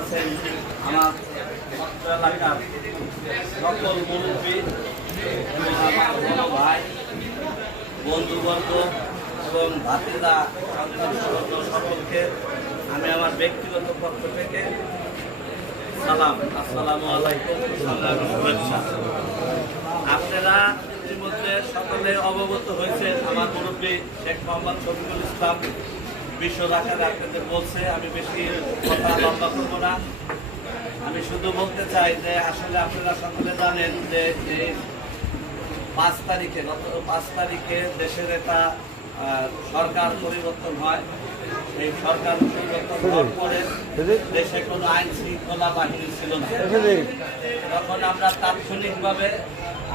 আছেন আমার এলাকার সকল মুরব্বী ভাই, বন্ধুবর্গ এবং ভাতিরা সন্তান সকলকে আমি আমার ব্যক্তিগত পক্ষ থেকে সালাম। আসসালামু আলাইকুম আপনারা ইতিমধ্যে সকলে অবগত হয়েছেন আমার মুরব্বী শেখ মোহাম্মদ শফিকুল ইসলাম। বিশ্ব আকারে আপনাদের বলছে আমি বেশি কথা লম্বা করব না। আমি শুধু বলতে চাই যে আসলে আপনারা সকলে জানেন যে এই পাঁচ তারিখে গত পাঁচ তারিখে দেশের আহ, সরকার পরিবর্তন হয়। এই সরকার পরিবর্তন হওয়ার পরে দেশে কোনো আইন শৃঙ্খলা বাহিনী ছিল না। তখন আমরা তাৎক্ষণিকভাবে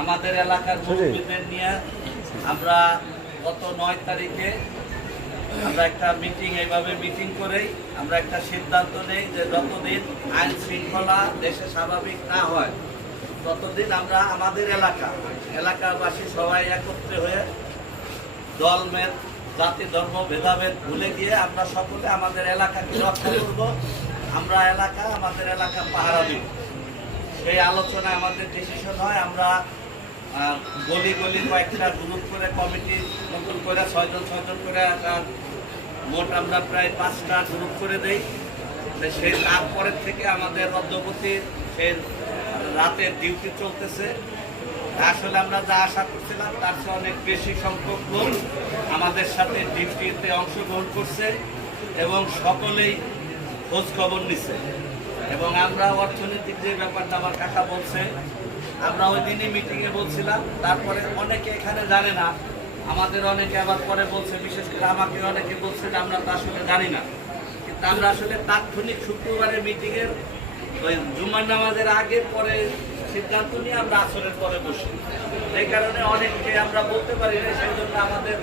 আমাদের এলাকার মুরব্বীদের নিয়ে আমরা গত নয় তারিখে আমরা একটা মিটিং এইভাবে মিটিং করেই আমরা একটা সিদ্ধান্ত নেই যে যতদিন আইন শৃঙ্খলা দেশে স্বাভাবিক না হয়, ততদিন আমরা আমাদের এলাকা, এলাকাবাসী সবাই একত্রে হয়ে দলমেদ জাতি, ধর্ম, ভেদাভেদ ভুলে গিয়ে আমরা সকলে আমাদের এলাকাকে রক্ষা করব। আমরা এলাকা, আমাদের এলাকা পাহারা দিব। সেই আলোচনায় আমাদের ডিসিশন হয়, আমরা গলি গলি কয়েকটা গ্রুপ করে কমিটি নতুন করে ছয়জন ছয়জন করে একটা মোট আমরা প্রায় পাঁচটা গ্রুপ করে দেই। সেই তারপরের থেকে আমাদের মধ্যবর্তী সেই রাতের ডিউটি চলতেছে। আসলে আমরা যা আশা করছিলাম, তার চেয়ে অনেক বেশি সংখ্যক লোক আমাদের সাথে ডিউটিতে অংশগ্রহণ করছে এবং সকলেই খোঁজ খবর নিছে। এবং আমরা অর্থনৈতিক যে ব্যাপারটা আমার কাকা বলছে আমরা ওই দিনই মিটিংয়ে বলছিলাম, তারপরে অনেকে এখানে জানে না, আমাদের অনেকে আবার পরে বলছে, বিশেষ করে আমাকে অনেকে বলছে যে আমরা তো আসলে জানি না। কিন্তু আমরা আসলে তাৎক্ষণিক শুক্রবারের মিটিংয়ের ওই জুমার নামাজের আগে পরে সিদ্ধান্ত নিয়ে আমরা আসরের পরে বসি। এই কারণে অনেককে আমরা বলতে পারি না সেই জন্য আমাদের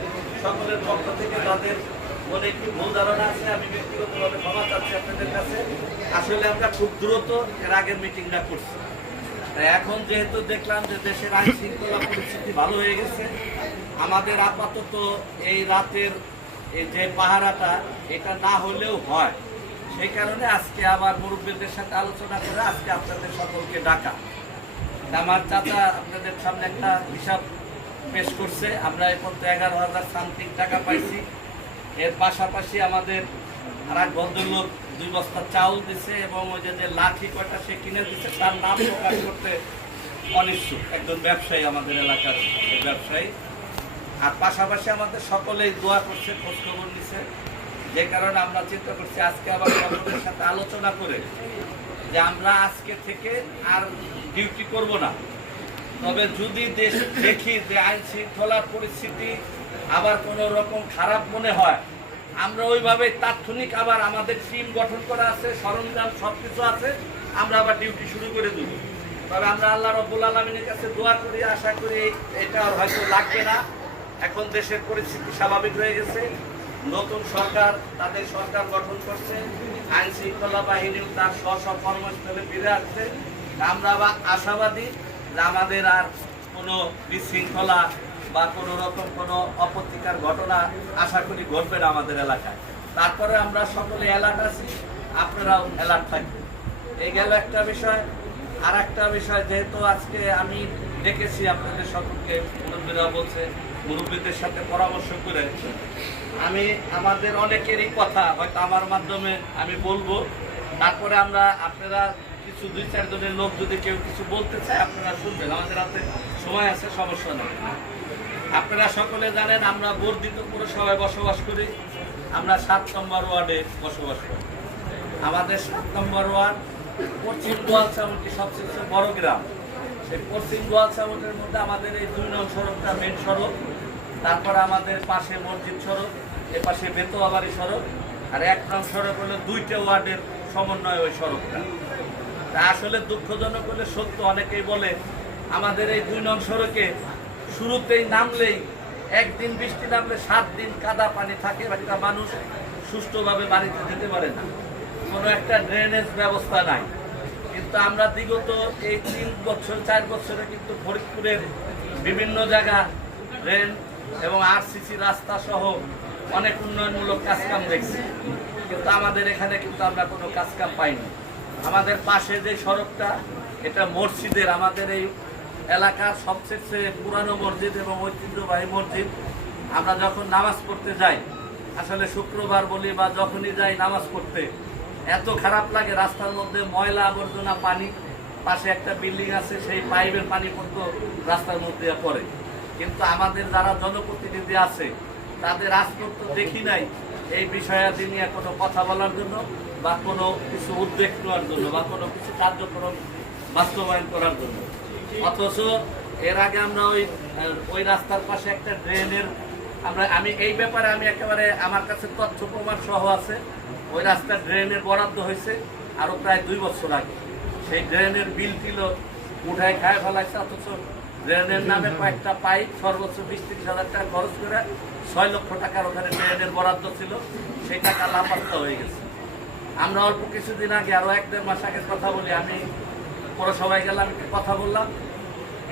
সকলের পক্ষ থেকে তাদের মনে ভুল ধারণা আছে, আমি ব্যক্তিগতভাবে ক্ষমা চাচ্ছি আপনাদের কাছে। আসলে আমরা খুব দ্রুত এর আগের মিটিংটা করছি। এখন যেহেতু দেখলাম যে দেশের আইন শৃঙ্খলা পরিস্থিতি ভালো হয়ে গেছে, আমাদের আপাতত এই রাতের যে পাহারাটা, এটা না হলেও হয়। সেই কারণে আজকে আবার মুরব্বীদের সাথে আলোচনা করে আজকে আপনাদের সকলকে ডাকা। তা আমার চাচা আপনাদের সামনে একটা হিসাব পেশ করছে। আমরা এ পর্যন্ত এগারো হাজার সামথিং টাকা পাইছি। এর পাশাপাশি আমাদের আর এক ভদ্রলোক দুই বস্তা চাউল দিছে এবং ওই যে লাঠি কয়টা সে কিনে দিছে, তার নাম প্রকাশ করতে অনিচ্ছুক একজন ব্যবসায়ী আমাদের এলাকার ব্যবসায়ী। আর পাশাপাশি আমাদের সকলেই দোয়া করছে, খোঁজখবর নিছে। যে কারণে আমরা চিন্তা করছি, আজকে আবার সকলের সাথে আলোচনা করে যে আমরা আজকে থেকে আর ডিউটি করব না। তবে যদি দেশ দেখি যে আইন শৃঙ্খলার পরিস্থিতি আবার কোনো রকম খারাপ মনে হয় আমরা ওইভাবে তাৎক্ষণিক আবার আমাদের টিম গঠন করা আছে, সরঞ্জাম সব কিছু আছে, আমরা আবার ডিউটি শুরু করে দেব। তবে আমরা আল্লাহ রব্বুল আলমিনের কাছে দোয়া করি, আশা করি এটা আর হয়তো লাগবে না। এখন দেশের পরিস্থিতি স্বাভাবিক হয়ে গেছে। নতুন সরকার, তাদের সরকার গঠন করছে। আইন শৃঙ্খলা বাহিনীও তার স্ব স্ব কর্মস্থলে ফিরে আসছে। আমরা আবার আশাবাদী আমাদের আর কোনো বিশৃঙ্খলা বা কোনো রকম কোনো অপ্রতিকার ঘটনা আশা করি ঘটবে না আমাদের এলাকায়। তারপরে আমরা সকলে অ্যালার্ট আছি, আপনারাও অ্যালার্ট থাকবেন। এই গেল একটা বিষয়। আর একটা বিষয়, যেহেতু আজকে আমি দেখেছি আপনাদের সকলকে, মুরব্বীরা বলছে, মুরব্বীদের সাথে পরামর্শ করে। আমি, আমাদের অনেকেরই কথা, হয়তো আমার মাধ্যমে আমি বলব। তারপরে আমরা আপনারা কিছু দুই চারজনের লোক যদি কেউ কিছু বলতে চায়, আপনারা শুনবেন। আমাদের হাতে সময় আছে, সমস্যা নেই। আপনারা সকলে জানেন, আমরা বর্ধিত পুরসভায় বসবাস করি। আমরা সাত নম্বর ওয়ার্ডে বসবাস করি। আমাদের সাত নম্বর ওয়ার্ড পশ্চিম গোয়ালচামুটি সবচেয়ে বড় গ্রাম। সেই পশ্চিম গোয়ালচামুটের মধ্যে আমাদের এই দুই নং সড়কটা মেন সড়ক। তারপর আমাদের পাশে মসজিদ সড়ক, এ পাশে বেতোয়াবাড়ি সড়ক, আর এক নং সড়ক হলো দুইটা ওয়ার্ডের সমন্বয় ওই সড়কটা। তা আসলে দুঃখজনক হলে সত্য অনেকেই বলে, আমাদের এই দুই নং সড়কে শুরুতেই নামলেই, একদিন বৃষ্টি নামলে সাত দিন কাদা পানি থাকে একটা মানুষ সুষ্ঠুভাবে বাড়িতে যেতে পারে না। কোনো একটা ড্রেনেজ ব্যবস্থা নাই। কিন্তু আমরা বিগত এই তিন বছর, চার বছরে কিন্তু ফরিদপুরের বিভিন্ন জায়গা ড্রেন এবং আরসিসি রাস্তা সহ অনেক উন্নয়নমূলক কাজকাম দেখছি। কিন্তু আমাদের এখানে কিন্তু আমরা কোনো কাজকাম পাইনি। আমাদের পাশে যে সড়কটা, এটা মসজিদের, আমাদের এই এলাকার সবচেয়ে পুরানো মসজিদ এবং ঐতিহ্যবাহী মসজিদ। আমরা যখন নামাজ পড়তে যাই, আসলে শুক্রবার বলি বা যখনই যাই নামাজ পড়তে, এত খারাপ লাগে রাস্তার মধ্যে ময়লা আবর্জনা, পানি, পাশে একটা বিল্ডিং আছে, সেই পাইপের পানি পড়তো রাস্তার মধ্যে পড়ে। কিন্তু আমাদের যারা জনপ্রতিনিধি আছে, তাদের আজ পর্যন্ত দেখি নাই এই বিষয়াদি নিয়ে কোনো কথা বলার জন্য বা কোনো কিছু উদ্বেগ নেওয়ার জন্য বা কোনো কিছু কার্যক্রম বাস্তবায়ন করার জন্য। অথচ এর আগে আমরা ওই ওই রাস্তার পাশে একটা ড্রেনের আমরা আমি এই ব্যাপারে আমি একেবারে আমার কাছে তথ্য প্রমাণ সহ আছে। ওই রাস্তার ড্রেনের বরাদ্দ হয়েছে আরও প্রায় দুই বছর আগে। সেই ড্রেনের বিল টিল উঠায় খায় ফেলাইছে অথচ ড্রেনের নামে কয়েকটা পাইপ সর্বোচ্চ বিশ তিরিশ হাজার টাকা খরচ করে ছয় লক্ষ টাকার ওখানে ড্রেনের বরাদ্দ ছিল। সেই টাকা লাপাত্তা হয়ে গেছে। আমরা অল্প কিছুদিন আগে আরও এক দেড় মাস আগে কথা বলি আমি পৌরসভায় গেলাম কথা বললাম।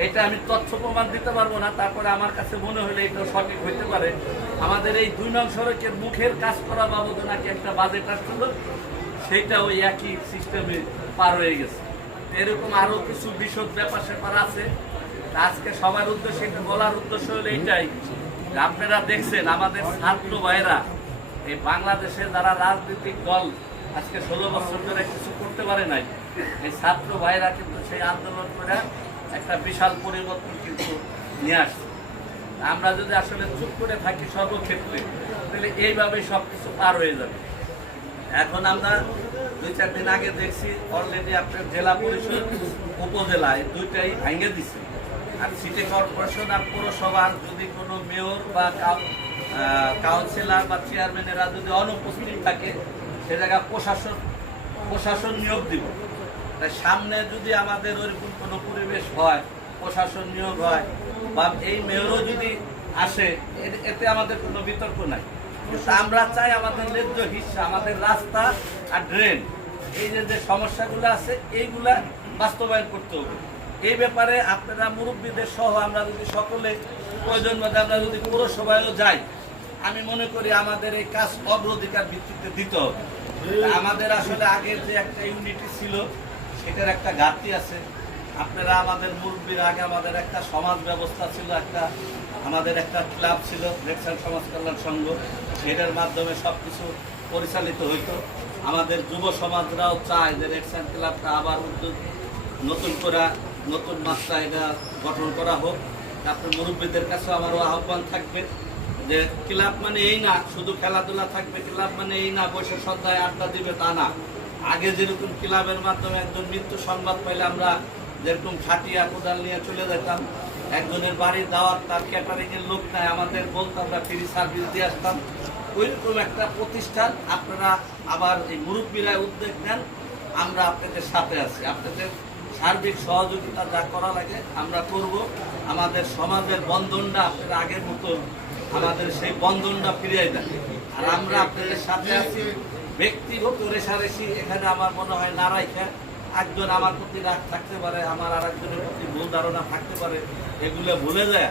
এটা আমি তথ্য প্রমাণ দিতে পারব না, তারপরে আমার কাছে মনে হলে এটা সঠিক হইতে পারে। আমাদের এই দুই নং সড়কের মুখের কাজ করা বাবদ নাকি একটা বাজেট আসছিল সেইটা ওই একই সিস্টেমে পার হয়ে গেছে। এরকম আরও কিছু বিশদ ব্যাপার স্যাপার আছে। আজকে সবার উদ্দেশ্যে একটু বলার উদ্দেশ্য হলো এইটাই আপনারা দেখছেন, আমাদের ছাত্র ভাইরা এই বাংলাদেশে যারা রাজনৈতিক দল আজকে ষোলো বছর ধরে কিছু করতে পারে নাই, এই ছাত্র ভাইরা কিন্তু সেই আন্দোলন করে একটা বিশাল পরিবর্তন কিন্তু নিয়ে আসছে। আমরা যদি আসলে চুপ করে থাকি সর্বক্ষেত্রে, তাহলে এইভাবেই সব কিছু পার হয়ে যাবে। এখন আমরা দুই চার দিন আগে দেখছি অলরেডি আপনার জেলা পরিষদ উপজেলায় দুইটাই ভেঙে দিছে। আর সিটি কর্পোরেশন আর পৌরসভার যদি কোনো মেয়র বা কাউন্সিলর বা চেয়ারম্যানেরা যদি অনুপস্থিত থাকে, সে জায়গায় প্রশাসন প্রশাসন নিয়োগ দিব। তাই সামনে যদি আমাদের ওইরকম কোনো পরিবেশ হয়, প্রশাসন নিয়োগ হয়, বা এই মেয়রও যদি আসে এতে আমাদের কোনো বিতর্ক নাই। কিন্তু আমরা চাই আমাদের ন্যায্য হিসা, আমাদের রাস্তা আর ড্রেন, এই যে যে সমস্যাগুলো আছে, এইগুলা বাস্তবায়ন করতে হবে। এই ব্যাপারে আপনারা মুরব্বীদের সহ আমরা যদি সকলে প্রয়োজন মধ্যে আমরা যদি পৌরসভায়ও যাই, আমি মনে করি আমাদের এই কাজ অগ্রাধিকার ভিত্তিতে দিতে হবে। আমাদের আসলে আগের যে একটা ইউনিটি ছিল সেটার একটা ঘাটতি আছে। আপনারা আমাদের মুরব্বীর আগে আমাদের একটা সমাজ ব্যবস্থা ছিল, একটা আমাদের একটা ক্লাব ছিল রেকসান সমাজ কল্যাণ সংঘ। সেটার মাধ্যমে সব কিছু পরিচালিত হইতো। আমাদের যুব সমাজরাও চায় যে রেকসান ক্লাবটা আবার উদ্যোগ নতুন করে, নতুন মাত্রা এটা গঠন করা হোক। আপনার মুরব্বীদের কাছে আমারও আহ্বান থাকবে যে ক্লাব মানে এই না, শুধু খেলাধুলা থাকবে, ক্লাব মানে এই না, বসে সন্ধ্যায় আড্ডা দিবে তা না। আগে যেরকম ক্লাবের মাধ্যমে একজন মৃত্যু সংবাদ পাইলে আমরা যেরকম খাটিয়া কোদাল নিয়ে চলে যেতাম, একজনের বাড়ির দাওয়াত, তার ক্যাটারিং এর লোক নাই, আমাদের বলতো আমরা ফ্রি সার্ভিস দিয়ে আসতাম। ওইরকম একটা প্রতিষ্ঠান, আপনারা আবার এই মুরব্বীরা উদ্যোগ নেন, আমরা আপনাদের সাথে আছি। আপনাদের সার্বিক সহযোগিতা যা করা লাগে, আমরা করব। আমাদের সমাজের বন্ধনটা আপনারা আগের মতো আমাদের সেই বন্ধনটা ফিরিয়ে দেন। আর আমরা আপনাদের সাথে আছি। ব্যক্তিগত রেশারেশি, এখানে আমার মনে হয় না একজন আমার প্রতি রাগ থাকতে পারে, আমার আর একজনের প্রতি ভুল ধারণা থাকতে পারে, এগুলো ভুলে যায়।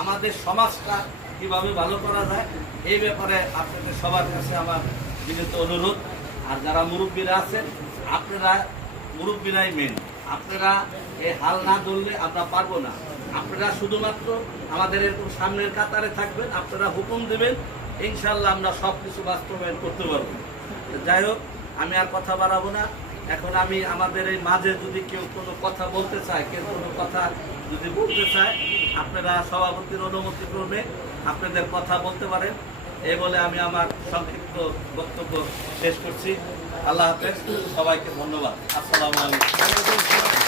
আমাদের সমাজটা কীভাবে ভালো করা যায়, এই ব্যাপারে আপনাদের সবার কাছে আমার বিনীত অনুরোধ। আর যারা মুরব্বীরা আছেন, আপনারা মুরব্বীরাই মেন আপনারা এই হাল না ধরলে আমরা পারব না। আপনারা শুধুমাত্র আমাদের এরকম সামনের কাতারে থাকবেন, আপনারা হুকুম দেবেন ইনশাল্লাহ আমরা সব কিছু বাস্তবায়ন করতে পারব। যাই হোক, আমি আর কথা বাড়াবো না। এখন আমি আমাদের এই মাঝে যদি কেউ কোনো কথা বলতে চায়, কেউ কোনো কথা যদি বলতে চায়, আপনারা সভাপতির অনুমতি ক্রমে আপনাদের কথা বলতে পারেন। এ বলে আমি আমার সংক্ষিপ্ত বক্তব্য শেষ করছি। আল্লাহ হাফেজ, সবাইকে ধন্যবাদ। আসসালামু আলাইকুম।